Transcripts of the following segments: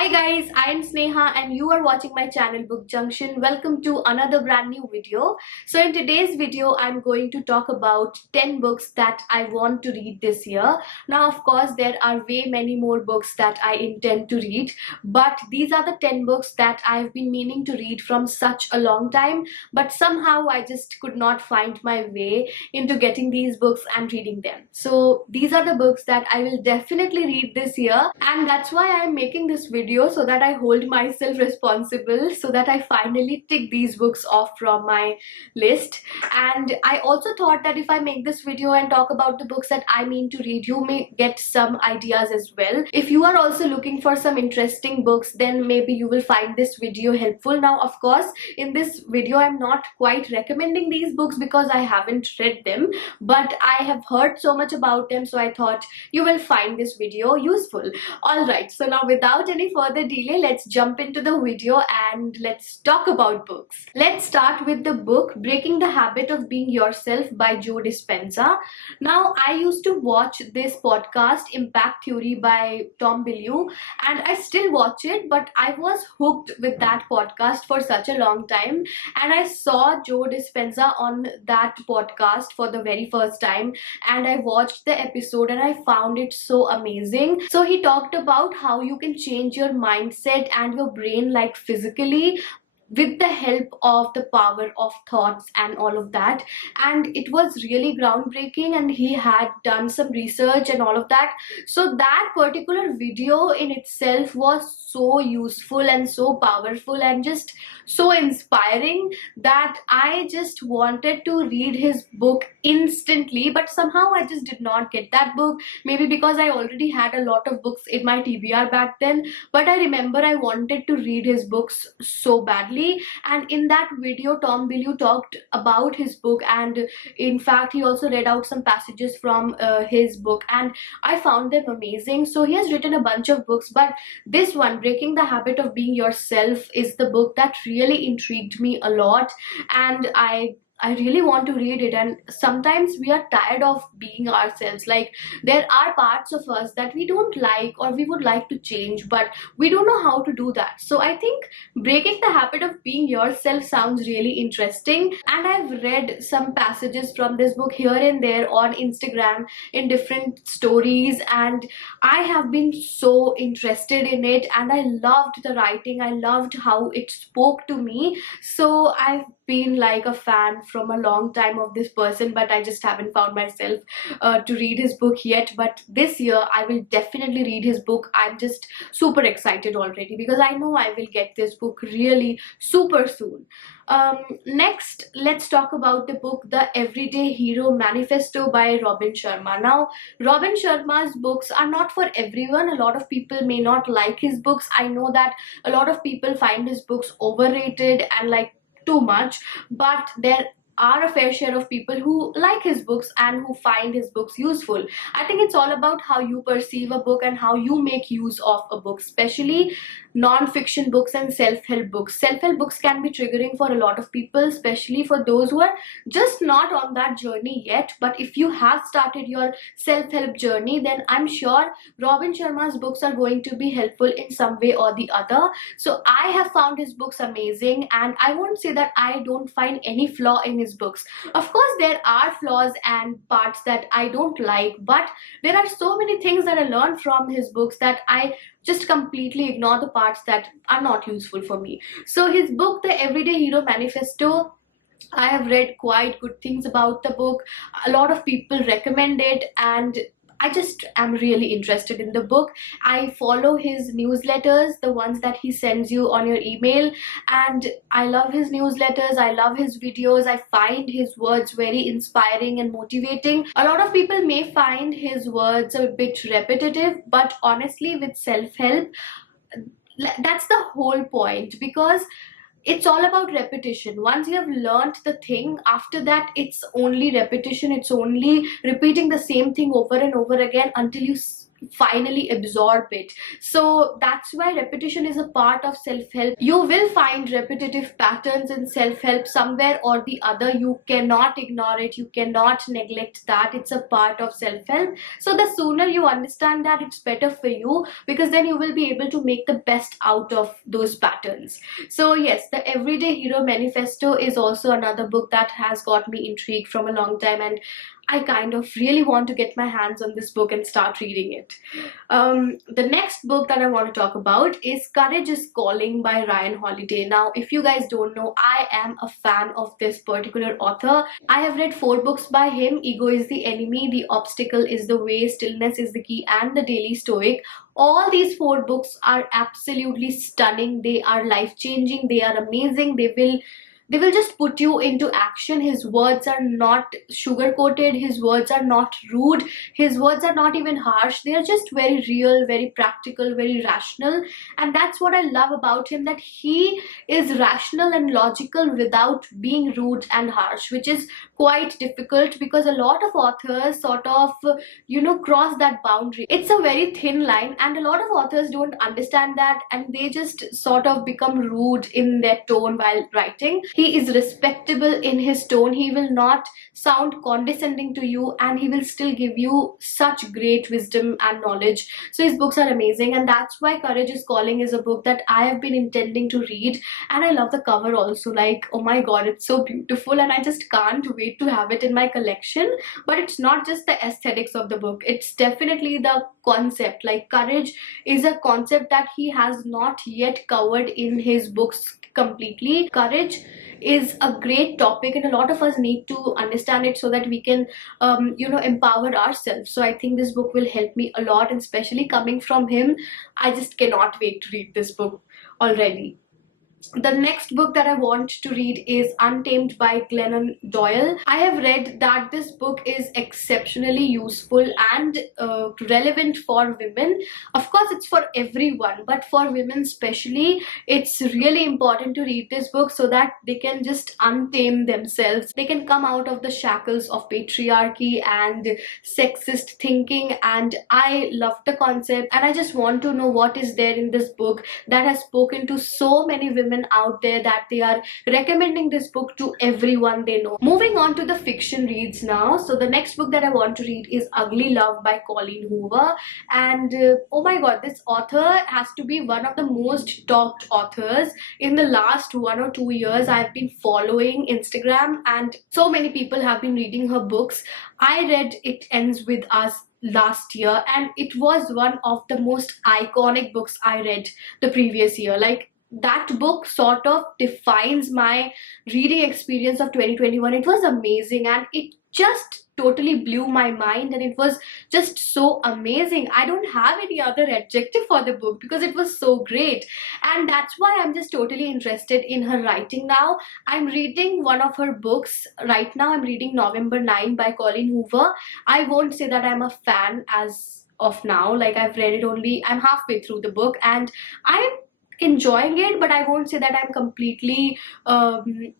Hi guys, I am Sneha and you are watching my channel Book Junction. Welcome to another brand new video. So in today's video, I'm going to talk about 10 books that I want to read this year. Now of course, there are way many more books that I intend to read, but these are the 10 books that I've been meaning to read from such a long time, but somehow I just could not find my way into getting these books and reading them. So these are the books that I will definitely read this year, and that's why I'm making this video, so that I hold myself responsible, so that I finally tick these books off from my list. And I also thought that if I make this video and talk about the books that I mean to read, you may get some ideas as well. If you are also looking for some interesting books, then maybe you will find this video helpful. Now of course, in this video I'm not quite recommending these books because I haven't read them, but I have heard so much about them, so I thought you will find this video useful. Alright, so now without any further delay, let's jump into the video and let's talk about books. Let's start with the book Breaking the Habit of Being Yourself by Joe Dispenza. Now I used to watch this podcast Impact Theory by Tom Bilyeu, and I still watch it, but I was hooked with that podcast for such a long time, and I saw Joe Dispenza on that podcast for the very first time, and I watched the episode and I found it so amazing. So he talked about how you can change your mindset and your brain like physically with the help of the power of thoughts and all of that, and it was really groundbreaking, and he had done some research and all of that. So that particular video in itself was so useful and so powerful and just so inspiring that I just wanted to read his book instantly, but somehow I just did not get that book, maybe because I already had a lot of books in my TBR back then. But I remember I wanted to read his books so badly, and in that video Tom Bilyeu talked about his book, and in fact he also read out some passages from his book, and I found them amazing. So he has written a bunch of books, but this one, Breaking the Habit of Being Yourself, is the book that really intrigued me a lot, and I really want to read it. And sometimes we are tired of being ourselves. Like, there are parts of us that we don't like or we would like to change, but we don't know how to do that. So I think Breaking the Habit of Being Yourself sounds really interesting, and I've read some passages from this book here and there on Instagram in different stories, and I have been so interested in it, and I loved the writing. I loved how it spoke to me. So I've been like a fan from a long time of this person, but I just haven't found myself to read his book yet. But this year I will definitely read his book. I'm just super excited already because I know I will get this book really super soon. Next, let's talk about the book The Everyday Hero Manifesto by Robin Sharma. Now, Robin Sharma's books are not for everyone. A lot of people may not like his books. I know that a lot of people find his books overrated and like too much, but there are a fair share of people who like his books and who find his books useful. I think it's all about how you perceive a book and how you make use of a book, especially non-fiction books and self-help books. Self-help books can be triggering for a lot of people, especially for those who are just not on that journey yet. But if you have started your self-help journey, then I'm sure Robin Sharma's books are going to be helpful in some way or the other. So I have found his books amazing, and I won't say that I don't find any flaw in his books. Of course, there are flaws and parts that I don't like, but there are so many things that I learned from his books that I just completely ignore the parts that are not useful for me. So his book, The Everyday Hero Manifesto, I have read quite good things about the book. A lot of people recommend it, and I just am really interested in the book. I follow his newsletters, the ones that he sends you on your email, and I love his newsletters. I love his videos. I find his words very inspiring and motivating. A lot of people may find his words a bit repetitive, but honestly, with self-help, that's the whole point, because it's all about repetition. Once you have learned the thing, after that it's only repetition. It's only repeating the same thing over and over again until you finally absorb it. So that's why repetition is a part of self-help. You will find repetitive patterns in self-help somewhere or the other. You cannot ignore it, you cannot neglect that. It's a part of self-help. So the sooner you understand that, it's better for you, because then you will be able to make the best out of those patterns. So yes, the Everyday Hero Manifesto is also another book that has got me intrigued from a long time, and I kind of really want to get my hands on this book and start reading it. The next book that I want to talk about is Courage is Calling by Ryan Holiday. Now, if you guys don't know, I am a fan of this particular author. I have read 4 books by him: Ego is the Enemy, The Obstacle is the Way, Stillness is the Key, and The Daily Stoic. All these 4 books are absolutely stunning. They are life-changing. They are amazing. They will just put you into action. His words are not sugar coated, his words are not rude, his words are not even harsh. They are just very real, very practical, very rational. And that's what I love about him, that he is rational and logical without being rude and harsh, which is quite difficult, because a lot of authors sort of cross that boundary. It's a very thin line, and a lot of authors don't understand that, and they just sort of become rude in their tone while writing. He is respectable in his tone. He will not sound condescending to you, and he will still give you such great wisdom and knowledge. So his books are amazing, and that's why Courage is Calling is a book that I have been intending to read. And I love the cover also. Like, oh my god, it's so beautiful, and I just can't wait to have it in my collection. But it's not just the aesthetics of the book, it's definitely the concept. Like, courage is a concept that he has not yet covered in his books completely. Courage is a great topic, and a lot of us need to understand it so that we can empower ourselves. So I think this book will help me a lot, and especially coming from him, I just cannot wait to read this book already. The next book that I want to read is Untamed by Glennon Doyle. I have read that this book is exceptionally useful and relevant for women. Of course, it's for everyone, but for women especially, it's really important to read this book so that they can just untame themselves. They can come out of the shackles of patriarchy and sexist thinking. And I love the concept, and I just want to know what is there in this book that has spoken to so many women out there that they are recommending this book to everyone they know. Moving on to the fiction reads now. So the next book that I want to read is Ugly Love by Colleen Hoover. And oh my god, this author has to be one of the most talked authors in the last 1 or 2 years. I've been following Instagram, and so many people have been reading her books. I read It Ends With Us last year, and it was one of the most iconic books I read the previous year. Like, that book sort of defines my reading experience of 2021. It was amazing, and it just totally blew my mind, and it was just so amazing. I don't have any other adjective for the book because it was so great, and that's why I'm just totally interested in her writing now. I'm reading one of her books right now. I'm reading November 9 by Colleen Hoover. I won't say that I'm a fan as of now. Like, I've read it only, I'm halfway through the book, and I'm enjoying it, but I won't say that I'm completely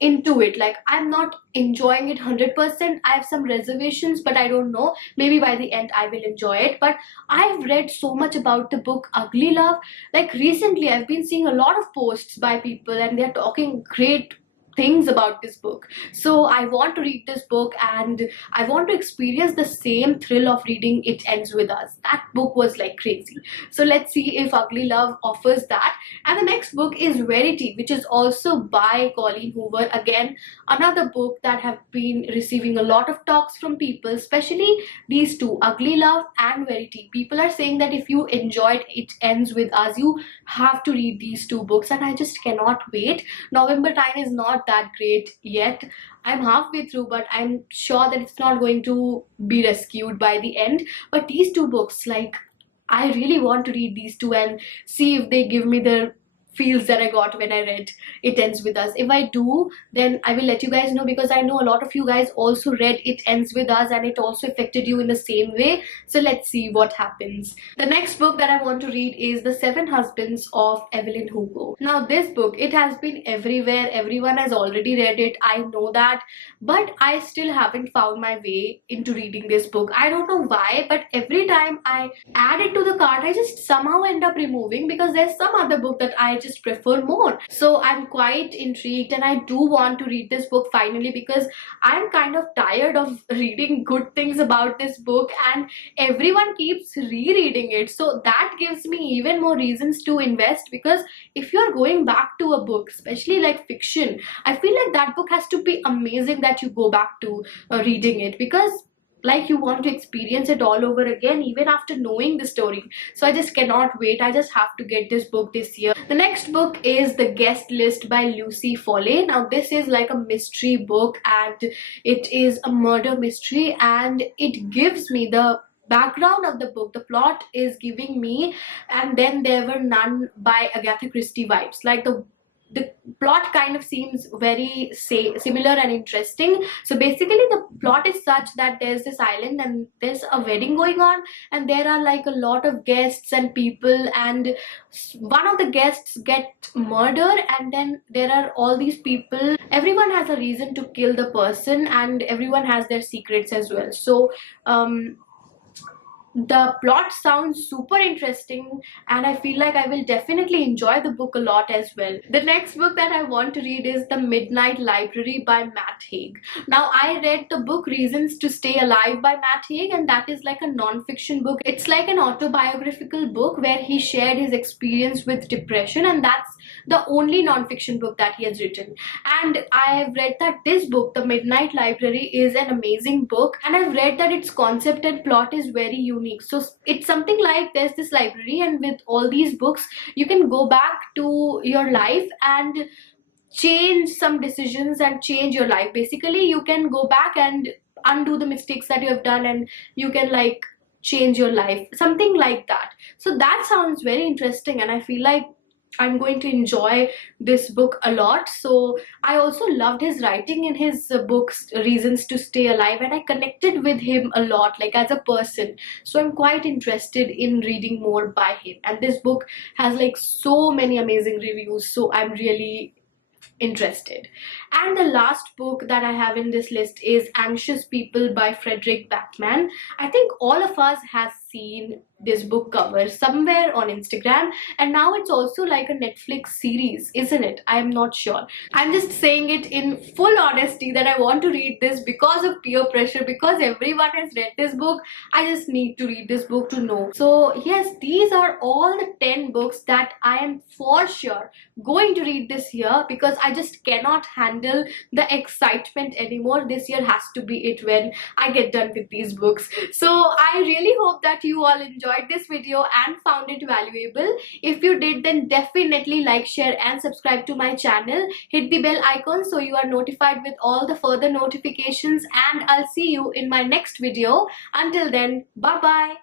into it. Like, I'm not enjoying it 100%. I have some reservations, but I don't know, maybe by the end I will enjoy it. But I've read so much about the book Ugly Love. Like, recently I've been seeing a lot of posts by people, and they're talking great things about this book. So I want to read this book, and I want to experience the same thrill of reading It Ends With Us. That book was like crazy. So let's see if Ugly Love offers that. And the next book is Verity, which is also by Colleen Hoover. Again, another book that have been receiving a lot of talks from people, especially these two, Ugly Love and Verity. People are saying that if you enjoyed It Ends With Us, you have to read these 2 books, and I just cannot wait. November time is not that great yet. I'm halfway through, but I'm sure that it's not going to be rescued by the end. But these 2 books, like, I really want to read these 2 and see if they give me the feels that I got when I read It Ends With Us. If I do, then I will let you guys know, because I know a lot of you guys also read It Ends With Us and it also affected you in the same way. So let's see what happens. The next book that I want to read is The Seven Husbands of Evelyn Hugo. Now this book, it has been everywhere. Everyone has already read it. I know that. But I still haven't found my way into reading this book. I don't know why, but every time I add it to the cart, I just somehow end up removing, because there's some other book that I just prefer more. So I'm quite intrigued and I do want to read this book finally, because I'm kind of tired of reading good things about this book and everyone keeps rereading it. So that gives me even more reasons to invest, because if you're going back to a book, especially like fiction, I feel like that book has to be amazing that you go back to reading it, because like you want to experience it all over again even after knowing the story. So I just cannot wait. I just have to get this book this year. The next book is The Guest List by Lucy Foley. Now this is like a mystery book and it is a murder mystery, and it gives me the background of the book. The plot is giving me And Then There Were None by Agatha Christie vibes. Like the plot kind of seems very similar and interesting. So basically the plot is such that there's this island and there's a wedding going on, and there are like a lot of guests and people, and one of the guests get murdered, and then there are all these people. Everyone has a reason to kill the person and everyone has their secrets as well. So the plot sounds super interesting and I feel like I will definitely enjoy the book a lot as well. The next book that I want to read is The Midnight Library by Matt Haig. Now I read the book Reasons to Stay Alive by Matt Haig, and that is like a non-fiction book. It's like an autobiographical book where he shared his experience with depression, and that's the only non-fiction book that he has written. And I have read that this book, The Midnight Library, is an amazing book, and I've read that its concept and plot is very unique. So it's something like there's this library, and with all these books you can go back to your life and change some decisions and change your life. Basically you can go back and undo the mistakes that you have done, and you can like change your life, something like that. So that sounds very interesting and I feel like I'm going to enjoy this book a lot. So I also loved his writing in his books Reasons to Stay Alive, and I connected with him a lot, like as a person. So I'm quite interested in reading more by him, and this book has like so many amazing reviews, so I'm really interested. And the last book that I have in this list is Anxious People by Frederick Backman. I think all of us has seen this book cover somewhere on Instagram, and now it's also like a Netflix series, isn't it? I'm not sure. I'm just saying it in full honesty that I want to read this because of peer pressure, because everyone has read this book. I just need to read this book to know. So yes, these are all the 10 books that I am for sure going to read this year, because I just cannot handle the excitement anymore. This year has to be it when I get done with these books. So I really hope that you all enjoyed this video and found it valuable. If you did, then definitely like, share and subscribe to my channel. Hit the bell icon so you are notified with all the further notifications, and I'll see you in my next video. Until then, bye bye.